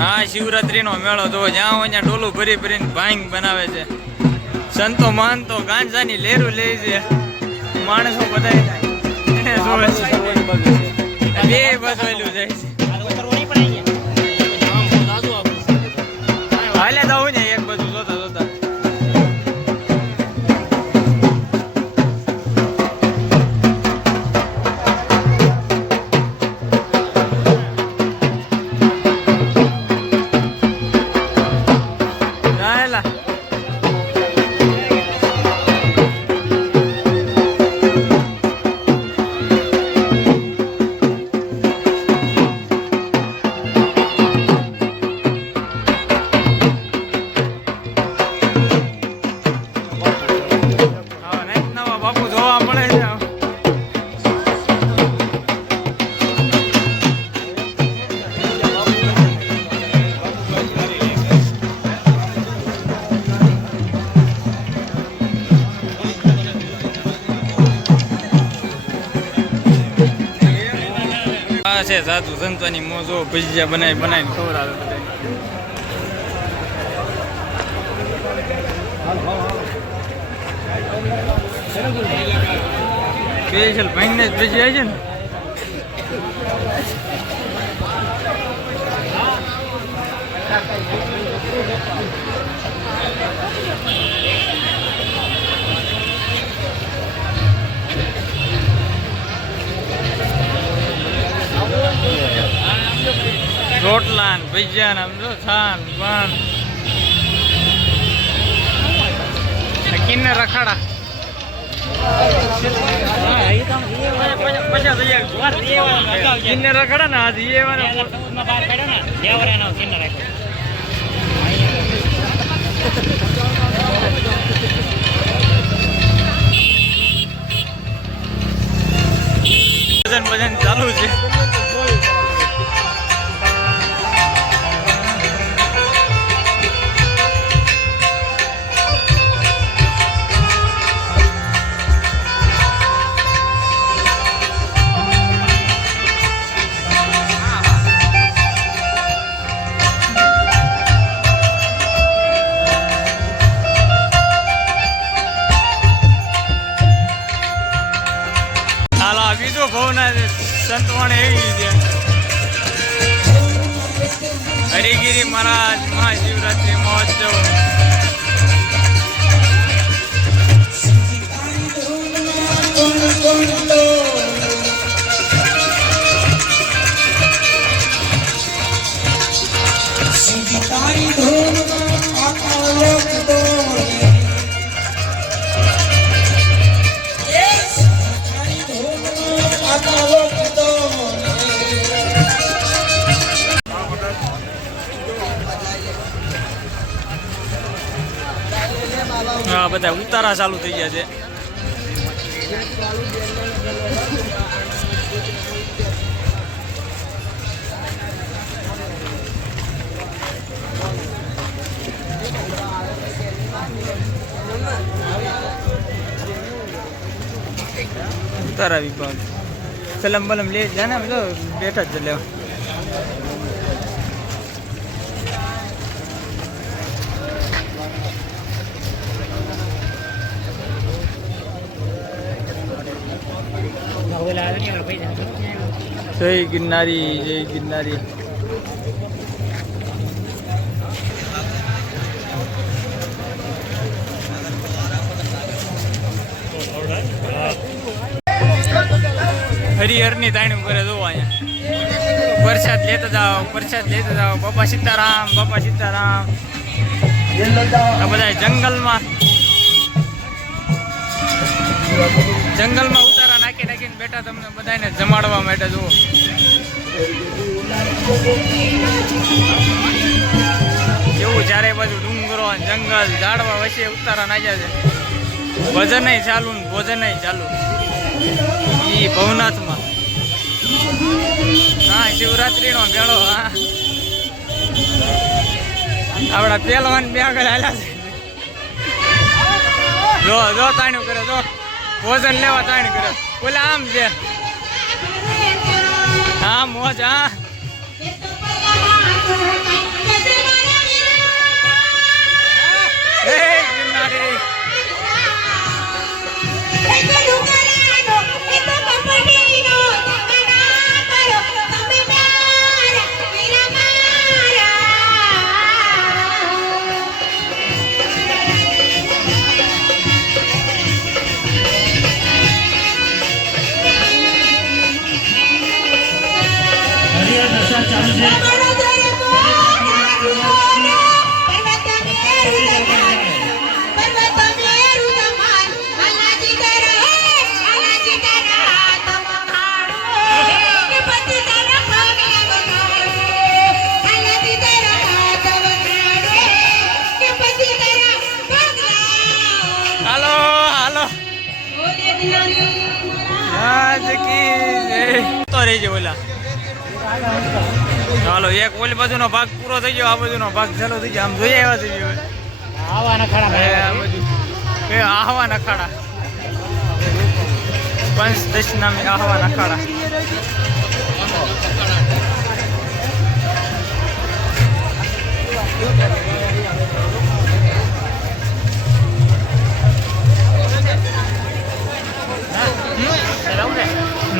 હા, શિવરાત્રીનો મેળો તો જ્યાં હોય ત્યાં ડોલું ભરી ભરીને ભાંગ બનાવે છે. સંતો મહંતો ગાંજાની લેરું લે છે, માણસો બધા એને જોવે છે. બે બદવેલું જાય છે. હાલે તો ને એક બધું જોતા જોતા છે. સાધુ સંતોની મોજો ભજીયા બનાવીને ખવડાવે બધા. સ્પેશિયલ ભાઈને જ ભજીયા છે ને. રોટલા ને ભજીયા ને સમજો છાન પણ કિન્ને રખાડા કિન્ને રખાડા ને આજ ભજન ચાલુ છે. બીજો ભવના સંતવાણ એવી છે. હરિગીરી મહારાજ મહાશિવરાત્રી મહોત્સવ. હા, બધા ઉતારા ચાલુ થઈ ગયા છે. ઉતારા વિભાગ સલમ બલમ લે જાને બેઠા જ લેવા. જય ગિરનારી, જય ગિરનારી. હરિહરની તાણી કરે જોવો અહીંયા. પ્રસાદ લેતા જાઓ, પ્રસાદ લેતા જાઓ. બાપા સીતારામ, બાપા સીતારામ. આ બધા જંગલમાં ઉતારા નાખીને બેઠા તમને બધાને જમાડવા માટે જુઓ. એવું ચારે બાજુ ડુંગરો જંગલ ઝાડવા વચ્ચે ઉતારા નાખ્યા છે. ભજન ચાલુ ને ભોજન ચાલુ ઈ ભવનાથમાં. હા, શિવરાત્રીનો મેળો. હા, આપડા પહેલવાન બે આગળ હાલ્યા છે. જો જો તાણ્યું કરે, જો ભોજન લેવા તાણ કરે. બોલે આમ છે. હા, મોજ. હા, બાજુનો ભાગ પૂરો થઈ ગયો, આ બાજુનો ભાગ ચાલુ થઈ ગયો. આમ જોઈ આવ્યા થઈ ગયો આવા નખાડા પંચદશ નામે આહવા નખાડા.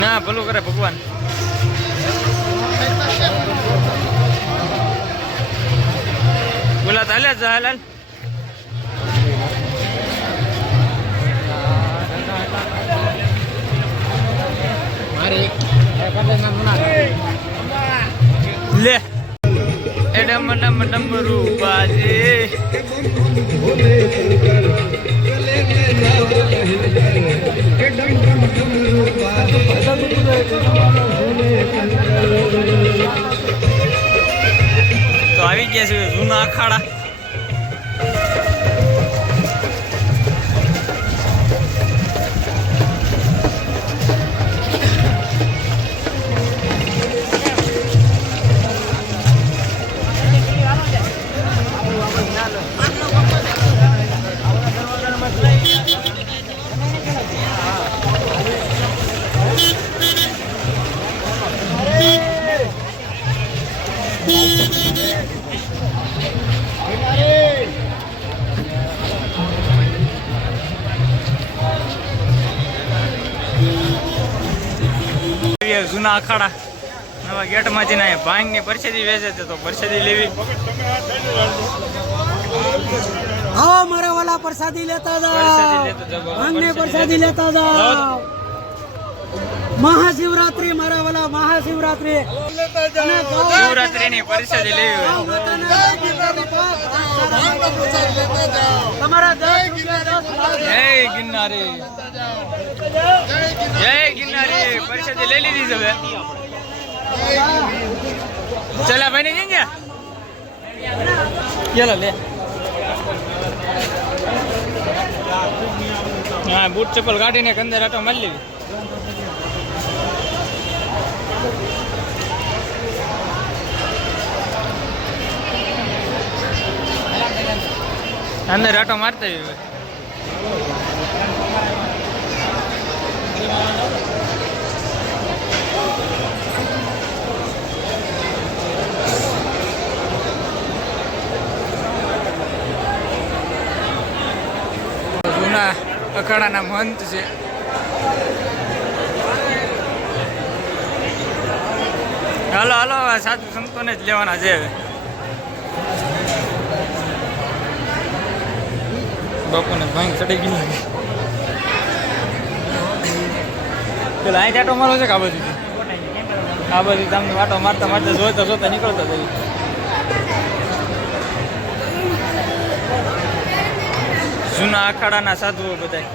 ના ભલું કરે ભગવાન. બોલા ચાલે જહાલાલ લે એ ડમ ડમ ડમરૂ બાજે. તો આવી ગયા છે જૂના અખાડા. જૂના અખાડા નવા ગેટમાંથી ના ભાંગ ની પરસેદી વેચે છે, તો પરસેદી લેવી. आओ मारा वाला प्रसादी लेता जाओ, हमने प्रसादी लेता जाओ. महाशिवरात्रि मारा वाला महाशिवरात्रि શિવરાત્રી ની પરસેદી લેવી હોય. તમારા જય ગિરનારી, જય ગિરનારી. પરસેદી લઈ લીધી છે હવે. ચલા ભાઈ ને જઈ ગયા ચાલો લે. હા બૂટ ચપ્પલ કાઢીને અંદર આટો મારી લેવી. અંદર આટો મારતા હોય. જૂના અખાડાના મહંત છે. હાલો હાલો સાધુ સંતોને જ લેવાના છે. બાપુને ભાંગ ચડી ગયું. પેલા અહીં આટો મારો છે કે આ બાજુથી તમને વાટો મારતા મારતા જોતા જોતા નીકળતા થઈ. જૂના અખાડાના સાધુઓ બધા.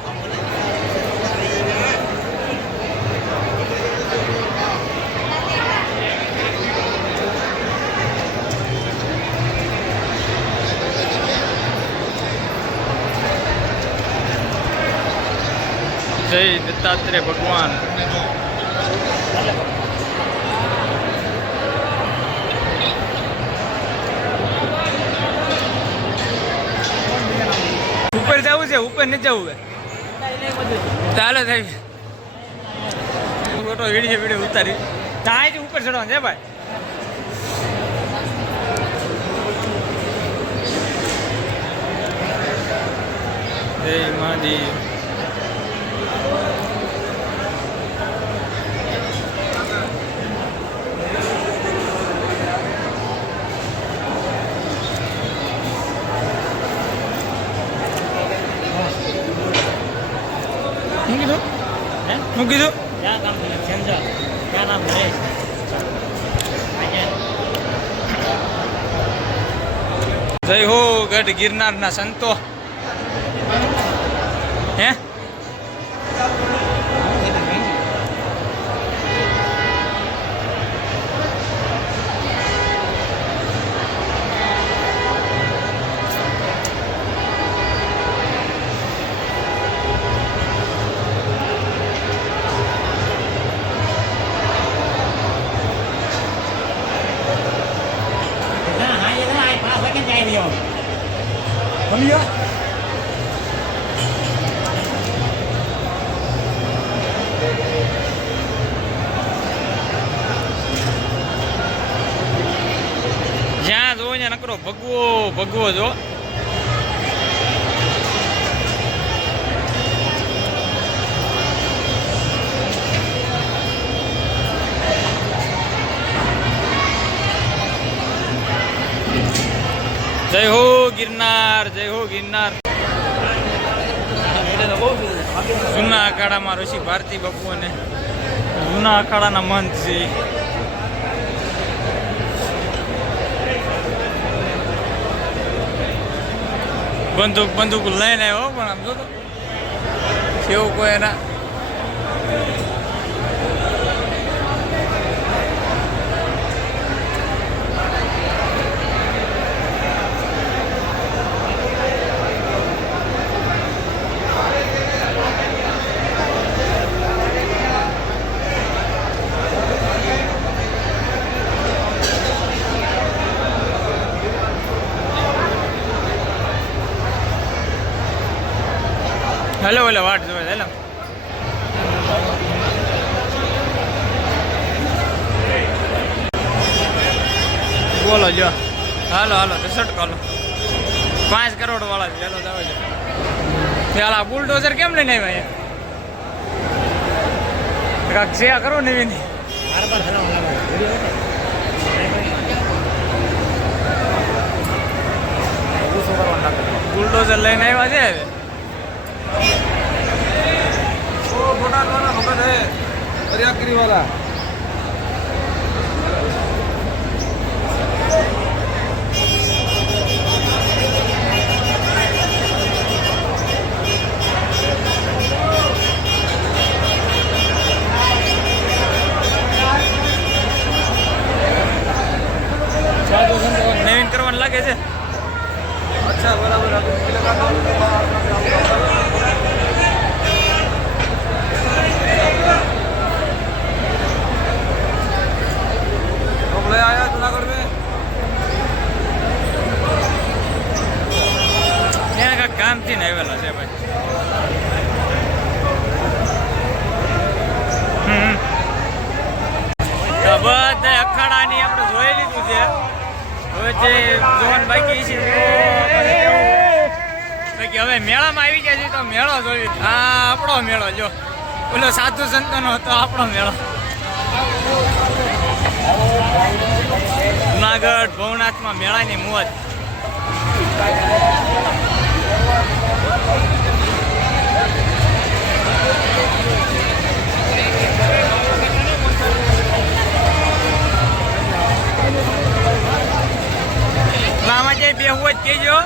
જય દત્તાત્રેય ભગવાન. ઉપર જવું છે, ઉપર નથી જવું છે. ચાલો સાહેબ ફોટો વિડીયો ઉતારી ત્યાં ઉપર ચડવાનું છે ભાઈ. જય મહાદેવ. શું કીધું? જય હો ગઢ ગિરનારના સંતો. હે જ્યાં જોવો ને નકરો ભગવો ભગવો જો. જય હો ગિરનાર, જય હો ગિરનાર. જૂના અખાડામાં ઋષિ ભારતી બાપુ અને જૂના અખાડાના મંત છે. બંદૂક લઈને આવ્યો પણ આમ જો કેવું કોઈ એના હેલો હેલો વાટ જોવે હેલો. બોલો જો હાલો હાલો તો શર્ટ કાલો 5 કરોડ વાળા છે. હેલો જાવ છે પેલા બુલડોઝર કેમ લઈને આવ્યા કાક છે કરો નવીન બુલડોઝર લઈને આવ્યા છે. वाला નવીન કરવાનું લાગે છે. अच्छा बराबर आया जूनागढ़ में ત્યાં કાંઈક કામથી ને આવેલા છે ભાઈ. બધા અખાડાની આપણે જોઈ લીધું છે. હવે જે જોવાનું બાકી છે બાકી હવે મેળામાં આવી ગયા છે તો મેળો જોઈ. હા આપણો મેળો જો ઓલો સાધુ સંતોનો હતો આપણો મેળો. જુનાગઢ ભવનાથમાં મેળાની મોજ. આમાં જે બેહવું જ કહેજો.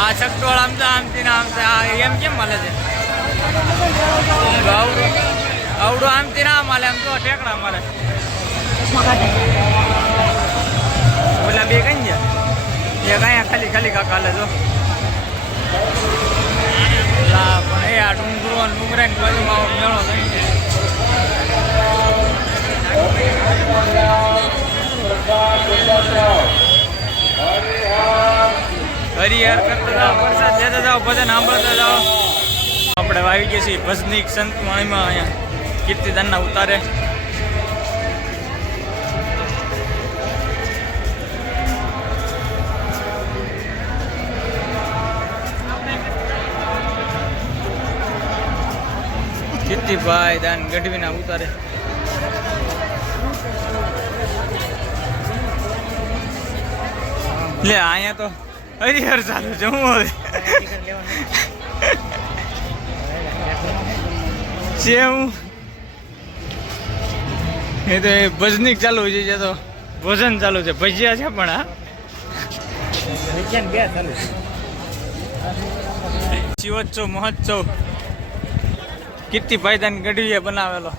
આ ચકડોળ આમ તો આમથી ને આમ એમ કેમ મળે છે આવડું આમથી ના માલે એમ તો ઠેકડા મારે. ઓલા બે કઈ ગયા એક અહીંયા ખાલી ખાલી કાકા હાલે જો. લા પણ એ આ ડુંગરો ડુંગરાની બાજુમાં આવો મેળો કઈ હરિહર કરતા જાઓ, પ્રસાદ લેતા જાઓ, ભજન સાંભળતા જાઓ. આપણે આવી ગયા છીએ ભજનીક સંત માળીમાં અહીંયા કીર્તિદાનના ઉતારે. કીર્તિભાઈ દાન ગઢવીના ઉતારે. લે અહીંયા તો હરિહર ચાલુ છે. હું હવે છે હું એ તો એ ભજનીક ચાલુ છે તો ભોજન ચાલુ છે. ભજીયા છે પણ હા શિવોત્સવ મહોત્સવ કીર્તિભાઈ દાન ગઢવીએ બનાવેલો.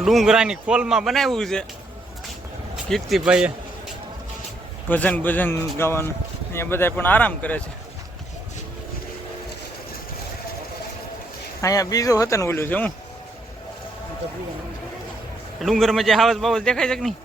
ડુંગરાની ખોલમાં બનાવ્યું છે કીર્તિભાઈએ ભજન ભજન ગાવાનું. અહીંયા બધા પણ આરામ કરે છે. અહીંયા બીજું વતન ઓલું છે હું ડુંગરમાં જે હાવસ બાવસ દેખાય છે કે નહીં?